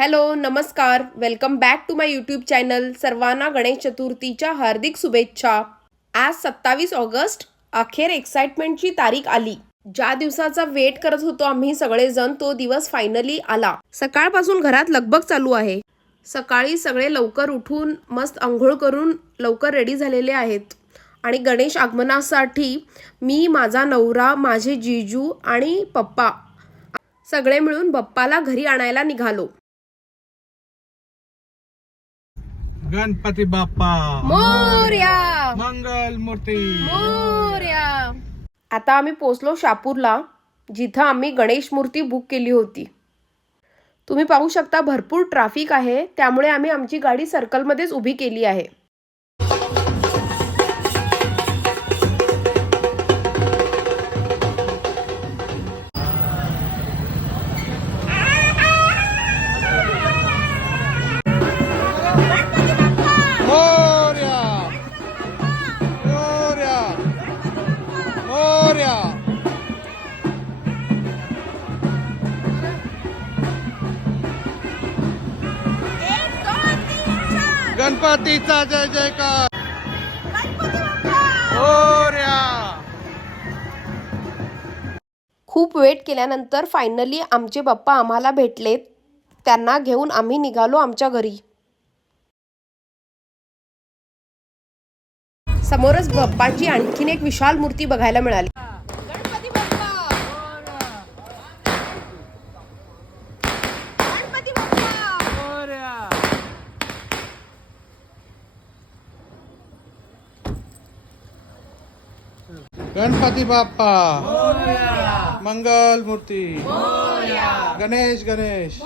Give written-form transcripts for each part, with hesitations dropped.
Hello नमस्कार, welcome back to my YouTube channel. सर्वांना गणेश चतुर्थीच्या हार्दिक शुभेच्छा. आज 27 ऑगस्ट, अखेर एक्साइटमेंटची तारीख आली. ज्या दिवसाचा वेट करत होतो आम्ही सगळेजण, तो दिवस फायनली आला. सकाळपासून घरात लगबग चालू आहे. सकाळी सगळे लवकर उठून मस्त आंघोळ करून लवकर रेडी झालेले आहेत आणि गणेश आगमनासाठी मी, माझा नवरा, माझे जीजू आणि पप्पा सगळे मिळून बाप्पाला घरी आणायला निघालो. गणपती बाप्पा मोरया, मंगल मूर्ती मोरया. आता आम्ही पोचलो शापूरला, जिथं आम्ही गणेश मूर्ती बुक केली होती. तुम्ही पाहू शकता भरपूर ट्रॅफिक आहे, त्यामुळे आम्ही आमची गाडी सर्कलमध्येच उभी केली आहे. मोरया मोरया मोरया. गणपतीचा जय जयकार. मोरया. खूप वेट केल्यानंतर फायनली आमचे बाप्पा आम्हाला भेटलेत. त्यांना घेऊन आम्ही निघालो आमच्या घरी. समोरच बाप्पाची आणखीन एक विशाल मूर्ती बघायला मिळाली. गणपती बाप्पा मंगल मूर्ती. गणेश गणेश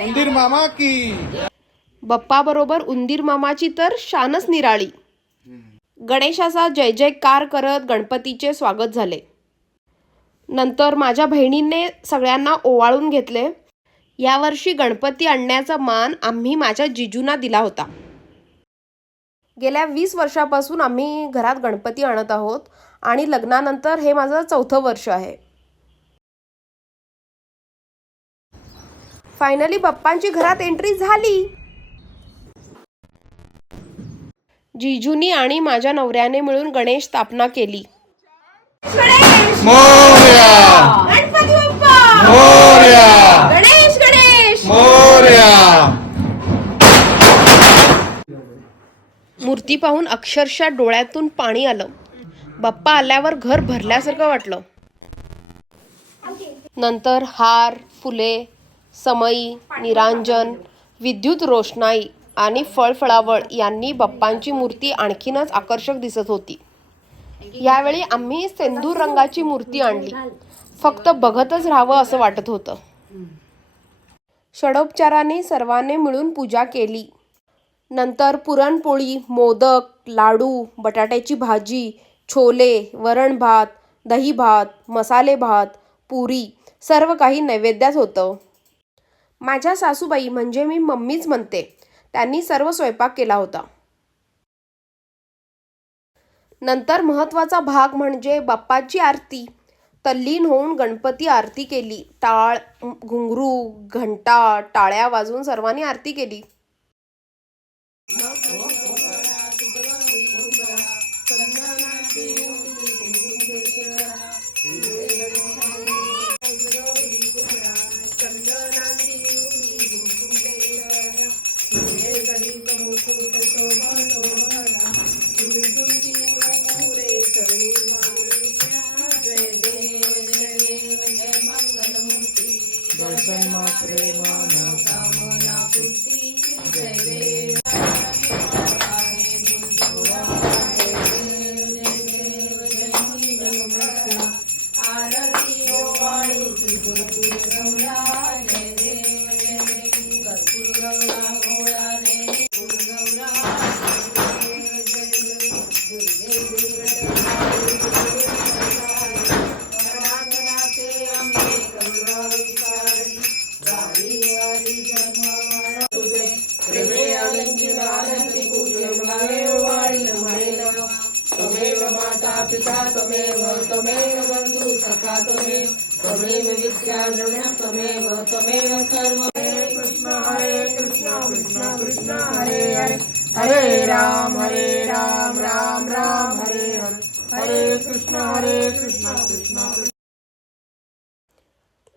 उंदीर मामा की. बाप्पा बरोबर उंदीर मामाची तर शानच निराळी. गणेशाचा जय जयकार करत गणपतीचे स्वागत झाले. नंतर माझ्या बहिणीने सगळ्यांना ओवाळून घेतले. यावर्षी गणपती आणण्याचा मान आम्ही माझ्या जिजूंना दिला होता. गेल्या 20 वर्षापासून आम्ही घरात गणपती आणत आहोत आणि लग्नानंतर हे माझं 4थं वर्ष आहे. फायनली बाप्पांची घरात एंट्री झाली. जीजूनी आणि माझ्या नवऱ्याने मिळून गणेश स्थापना केली. मोरया गणपती बाप्पा मोरया गणेश गणेश. मोरया. मूर्ती पाहून अक्षरशः डोळ्यातून पाणी आलं. बाप्पा आल्यावर घर भरल्यासारखं वाटलं. नंतर हार, फुले, समई, निरांजन, विद्युत रोषणाई आणि फळफळावळ यांनी बाप्पांची मूर्ती आणखीनच आकर्षक दिसत होती. यावेळी आम्ही सेंदूर रंगाची मूर्ती आणली. फक्त बघतच राहावं असं वाटत होतं. षडोपचाराने सर्वांनी मिळून पूजा केली. नंतर पुरणपोळी, मोदक, लाडू, बटाट्याची भाजी, छोले, वरण भात, दही भात, मसाले भात, पुरी सर्व काही नैवेद्यात होतं. माझ्या सासूबाई म्हणजे मी मम्मीच म्हणते, त्यांनी सर्व स्वयंपाक केला होता. नंतर महत्त्वाचा भाग म्हणजे बाप्पाची आरती. तल्लीन होऊन गणपती आरती केली. टाळ, घुंगरू, घंटा, टाळ्या वाजवून सर्वांनी आरती केली. पिता त्वमेव त्वमेव बन्धुः सखा त्वमेव विद्या द्रविणः त्वमेव हरे राम राम राम हरे हरे कृष्ण कृष्ण कृष्ण.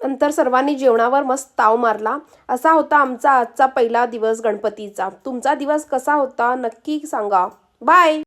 नंतर सर्वांनी जेवणावर मस्त ताव मारला. असा होता आमचा आजचा पहिला दिवस गणपतीचा. तुमचा दिवस कसा होता नक्की सांगा. बाय.